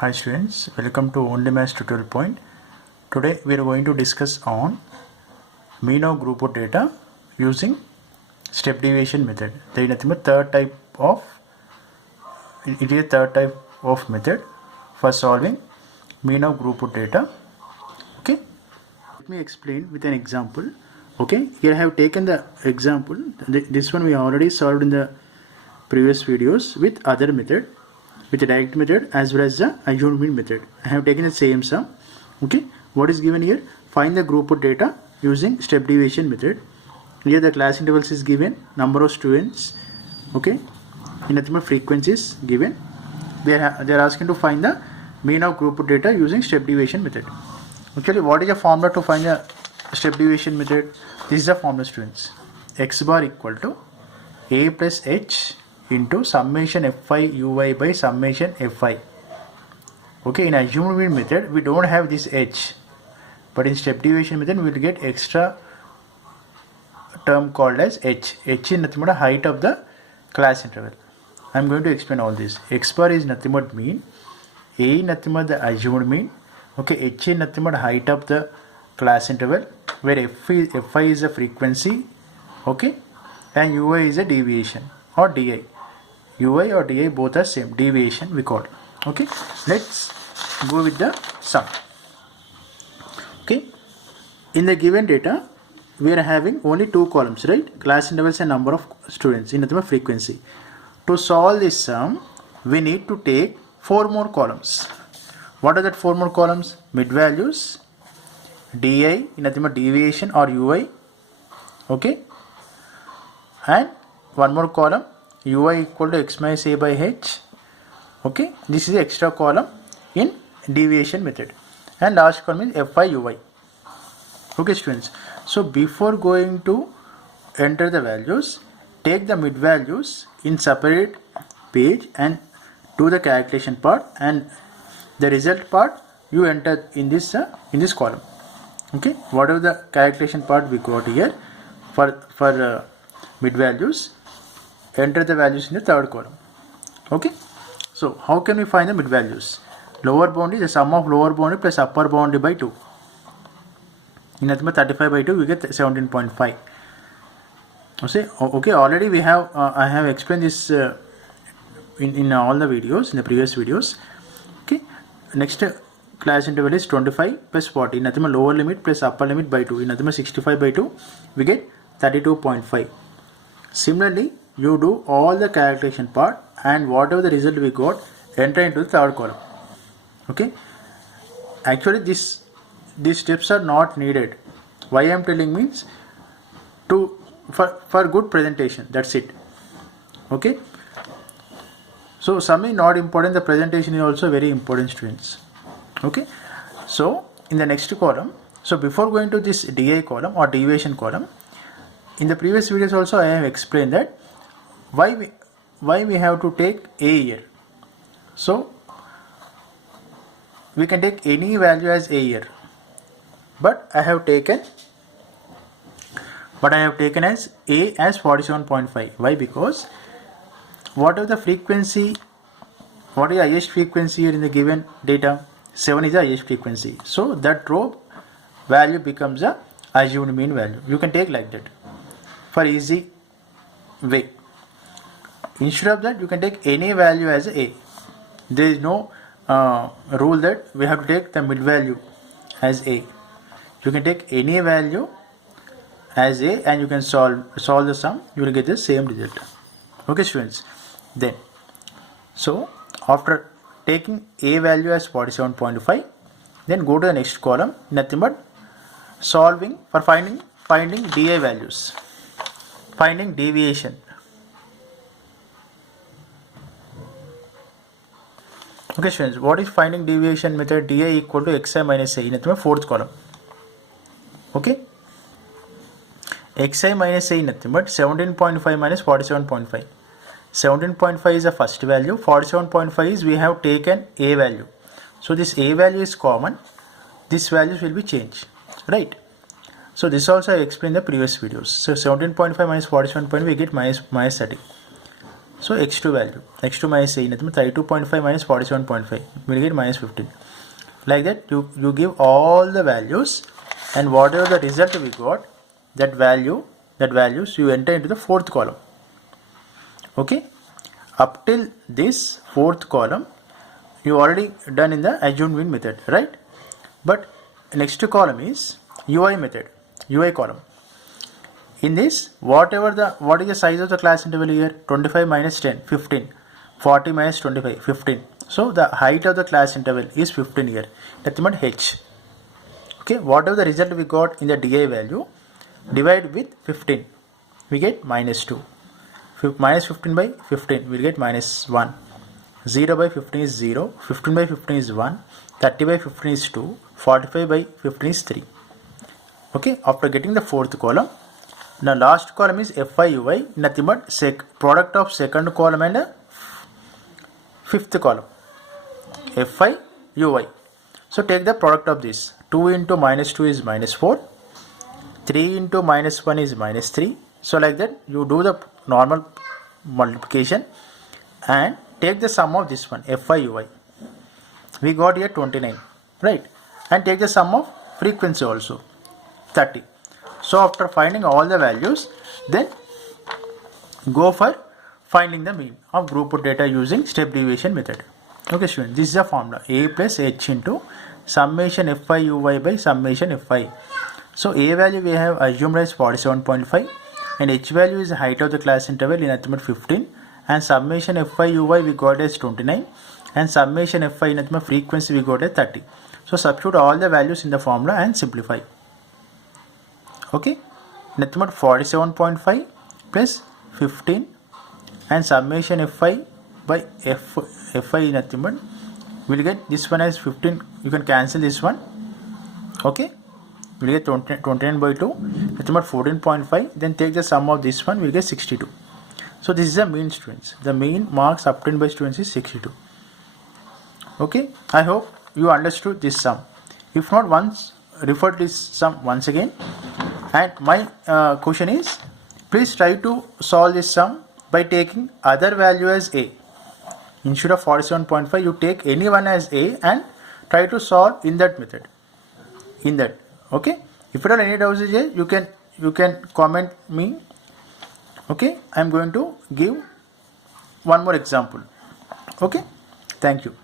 Hi students, welcome to Only Maths tutorial point. Today we are going to discuss on mean of group of data using step deviation method. There is a third type of method for solving mean of group of data. Okay, let me explain with an example. Okay, here I have taken the example. This one we already solved in the previous videos with other method, with the direct method as well as the assumed mean method. I have taken the same sum. Okay, what is given here? Find the group of data using step deviation method. Here the class intervals is given, number of students. Okay, in the frequency is given. They are asking to find the mean of group of data using step deviation method. Actually, what is the formula to find the step deviation method? This is the formula, students. X bar equal to a plus h into summation fi ui by summation fi. Okay, in assumed mean method we don't have this h, but in step deviation method we will get extra term called as h. H is nothing but the height of the class interval. I am going to explain all this. X bar is nothing but mean, a is nothing but the assumed mean. Okay, h is nothing but height of the class interval, where fi is a frequency. Okay, and ui is a deviation or di. ui or di both are same, deviation we call. Okay, let's go with the sum. Okay, in the given data we are having only two columns, right? Class intervals and number of students in the frequency. To solve this sum we need to take four more columns. What are that four more columns? Mid values, di in the deviation or ui. Okay, and one more column ui equal to x minus a by h. Okay, this is the extra column in deviation method, and last column is fi ui. Okay students, so before going to enter the values, take the mid values in separate page and do the calculation part, and the result part you enter in this column. Okay, whatever the calculation part we got here for mid values, enter the values in the third column. Okay, so how can we find the mid values? Lower bound is the sum of lower boundary plus upper boundary by 2. In 35 by 2 we get 17.5. Okay, already we have I have explained this in all the videos, in the previous videos. Okay, next class interval is 25 plus 40. Nothing but lower limit plus upper limit by 2. In nothing but 65 by 2 we get 32.5. Similarly, you do all the calculation part, and whatever the result we got, enter into the third column. Okay, actually these steps are not needed. Why I am telling means for good presentation, that's it. Okay, so sum is not important, the presentation is also very important, students. Okay, so in the next column, so before going to this di column or deviation column, in the previous videos also I have explained that why we have to take a here. So we can take any value as a here, but I have taken as a as 47.5. Why? Because whatever the frequency, what is the highest frequency here in the given data? 7 is the highest frequency, so that row value becomes a assumed mean value. You can take like that for easy way. Instead of that, you can take any value as a. There is no rule that we have to take the mid value as a. You can take any value as a, and you can solve the sum. You will get the same result. Okay students, then so after taking a value as 47.5, then go to the next column, nothing but solving for finding di values, finding deviation. Okay students, what is finding deviation method? di equal to xi minus a in the fourth column. Okay, xi minus a is nothing but 17.5 minus 47.5. 17.5 is the first value, 47.5 is we have taken a value. So this a value is common, this values will be changed, right? So this also I explained in the previous videos. So 17.5 minus 47.5 we get minus 30. So x2 value, x2 minus a, 32.5 minus 47.5, will get minus 15. Like that, you give all the values, and whatever the result we got, that values you enter into the fourth column. Okay, up till this fourth column you already done in the assumed mean method, right? But next column is UI method, UI column. In this, what is the size of the class interval here? 25 minus 10, 15. 40 minus 25, 15. So the height of the class interval is 15 here. That's meant h. Okay, whatever the result we got in the di value, divide with 15, we get minus 2. Minus 15 by 15, we'll get minus 1. 0 by 15 is 0. 15 by 15 is 1. 30 by 15 is 2. 45 by 15 is 3. Okay, after getting the fourth column, now last column is fi ui, nothing but product of second column and fifth column, fi ui. So take the product of this. 2 into minus 2 is minus 4. 3 into minus 1 is minus 3. So like that you do the normal multiplication and take the sum of this one, fi ui. We got here 29, right? And take the sum of frequency also, 30. So after finding all the values, then go for finding the mean of group of data using step deviation method. Okay students, this is the formula, a plus h into summation fi ui by summation fi. So a value we have assumed as 47.5 and h value is the height of the class interval in estimate 15, and summation fi ui we got as 29 and summation fi in estimate frequency we got as 30. So substitute all the values in the formula and simplify. Okay, nothing but 47.5 plus 15 and summation fi by fi nothing but we'll get this one as 15. You can cancel this one. Okay, we'll get 29 by 2, nothing but 14.5. Then take the sum of this one, we'll get 62. So this is the mean, students. The mean marks obtained by students is 62. Okay, I hope you understood this sum. If not, once refer to this sum once again. And my question is, please try to solve this sum by taking other value as a. Instead of 47.5, you take any one as a and try to solve in that method. Okay. If you have any doubts, you can comment me. Okay. I am going to give one more example. Okay. Thank you.